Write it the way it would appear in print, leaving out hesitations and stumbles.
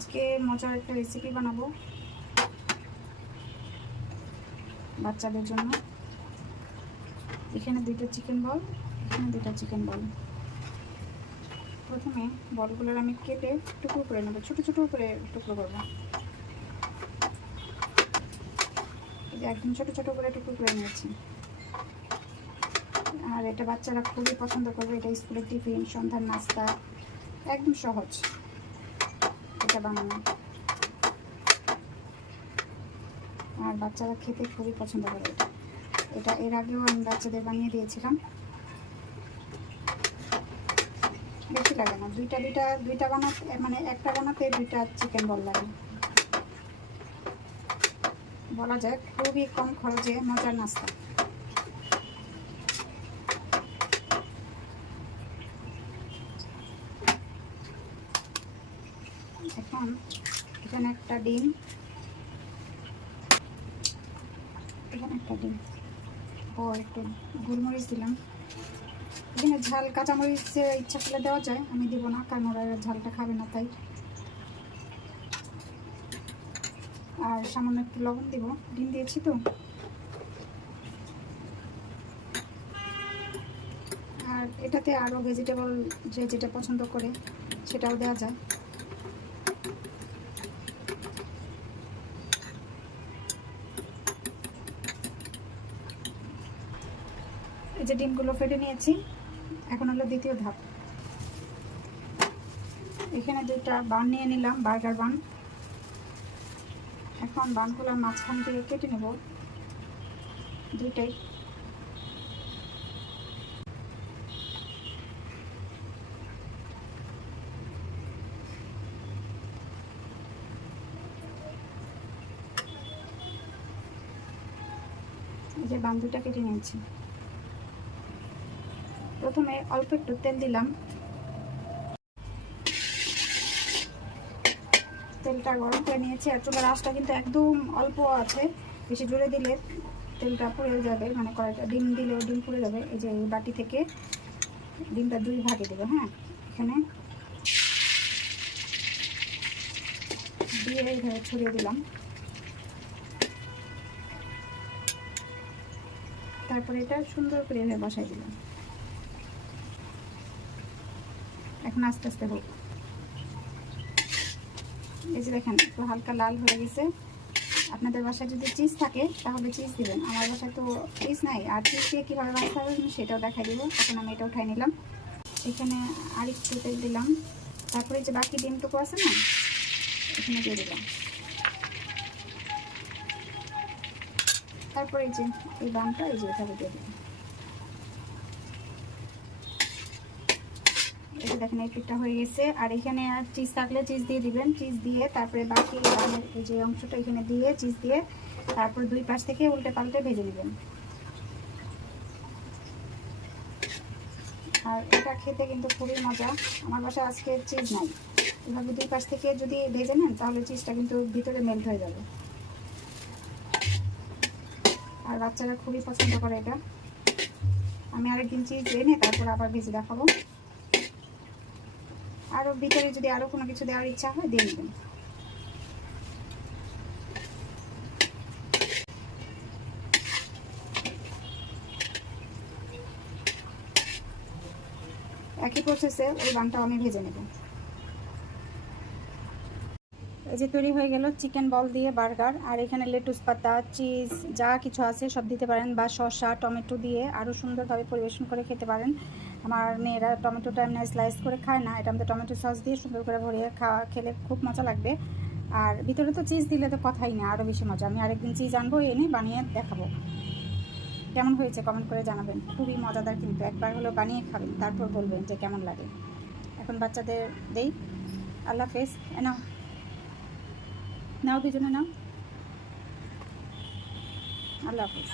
আজকে মজার একটা রেসিপি বানাবো বাচ্চাদের জন্য। এখানে 2টা চিকেন বল, এখানে 2টা চিকেন বল। প্রথমে বলগুলোর আমি কেটে টুকরো করে নেবো, ছোটো ছোটো করে টুকরো করবো। একদম ছোটো ছোটো করে টুকরো করে নিয়েছি। আর এটা বাচ্চারা খুবই পছন্দ করবে। এটা স্কুলের টিফিন, সন্ধ্যার নাস্তা, একদম সহজ এটা বানানো। আর বাচ্চারা খেতে খুবই পছন্দ করে এটা। এটা এর আগেও আমি বাচ্চাদের বানিয়ে দিয়েছিলাম। বেশি লাগে না, দুইটা বানাতে, মানে একটা বানাতে 2টা চিকেন বল লাগে। বলা যায় খুবই কম খরচে মজার নাস্তা। এখন এখানে একটা ডিম, ও একটু গোলমরিচ দিলাম। এখানে ঝাল কাঁচামরিচ ইচ্ছা করলে দেওয়া যায়, আমি দেবো না কারণ ওরা ঝালটা খাবে না তাই। আর সামান্য একটু লবণ দিব, ডিম দিয়েছি তো। আর এটাতে আরও ভেজিটেবল যে যেটা পছন্দ করে সেটাও দেওয়া যায়। এই যে ডিমগুলো ফেটে নিয়েছি, এখন হলো দ্বিতীয় ধাপ। এখানে 2টা বান নিয়ে নিলাম, বার্গার বান। এখন বানগুলোর মাঝখান থেকে কেটে নেব, 2টাই। এই যে বান 2টা কেটে নিয়েছি। প্রথমে অল্প একটু তেল দিলাম। তেলটা গরম করে নিয়েছি। আর চুলার আঁচটা কিন্তু একদম অল্প আছে, বেশি জোরে দিলে তেলটা পুড়ে যাবে, মানে কড়াইটা। ডিম দিলেও ডিম পুড়ে যাবে। এই যে এই বাটি থেকে ডিমটা 2 ভাগে দেবো। হ্যাঁ, এখানে দিয়ে এইভাবে ছড়িয়ে দিলাম। তারপরে এটা সুন্দর করে এভাবে বসাই দিলাম। এখন আস্তে আস্তে হোক। এই যে দেখেন একটু হালকা লাল হয়ে গেছে। আপনাদের বাসায় যদি চিজ থাকে তাহলে চিজ দিবেন, আমার বাসায় তো চিজ নাই। আর চিজ দিয়ে কীভাবে বানাতে হবে সেটাও দেখাই দিব। এখন আমি এটা উঠাই নিলাম। এখানে আরেকটু তেল দিলাম। তারপরে যে বাকি ডিমটুকু আছে না, এখানে দিয়ে দিলাম। তারপরে এই যে এই বানটা এই যে এভাবে দিয়ে দিলাম। এই যে দেখেন এই পিঠটা হয়ে গেছে। আর এখানে আর চিজ থাকলে চিজ দিয়ে দিবেন। চিজ দিয়ে তারপরে বাকি বানের এই যে অংশটা এখানে দিয়ে চিজ দিয়ে তারপর 2 পাশ থেকে উল্টে পাল্টে ভেজে নেবেন। আর এটা খেতে কিন্তু খুবই মজা। আমার বাসায় আজকে চিজ নাই। এভাবে 2 পাশ থেকে যদি ভেজে নেন তাহলে চিজটা কিন্তু ভিতরে মেল্ট হয়ে যাবে। আর বাচ্চারা খুবই পছন্দ করে এটা। আমি আরেকদিন চিজ এনে তারপর আবার ভেজে দেখাবো। আরও ভিতরে যদি আরও কোনো কিছু দেওয়ার ইচ্ছা হয় দিয়ে নেবেন। একই প্রসেসে ওই বানটাও আমি ভেজে নেব। এই যে তৈরি হয়ে গেল চিকেন বল দিয়ে বার্গার। আর এখানে লেটুস পাতা, চিজ যা কিছু আছে সব দিতে পারেন, বা শসা, টমেটো দিয়ে আরও সুন্দরভাবে পরিবেশন করে খেতে পারেন। আমার মেয়েরা টমেটোটা এমনি স্লাইস করে খায় না, এটা আমাদের টমেটো সস দিয়ে সুন্দর করে ভরিয়ে খেলে খুব মজা লাগবে। আর ভিতরে তো চিজ দিলে তো কথাই না, আরও বেশি মজা। আমি আরেকদিন চিজ আনবো, এনে বানিয়ে দেখাবো। কেমন হয়েছে কমেন্ট করে জানাবেন। খুবই মজাদার কিন্তু, একবার হলেও বানিয়ে খাবেন, তারপর বলবেন যে কেমন লাগে। এখন বাচ্চাদের দেই। আল্লাহ হাফেজ। নাও নাও, দুজনে নাও। আল্লাহ হাফেজ।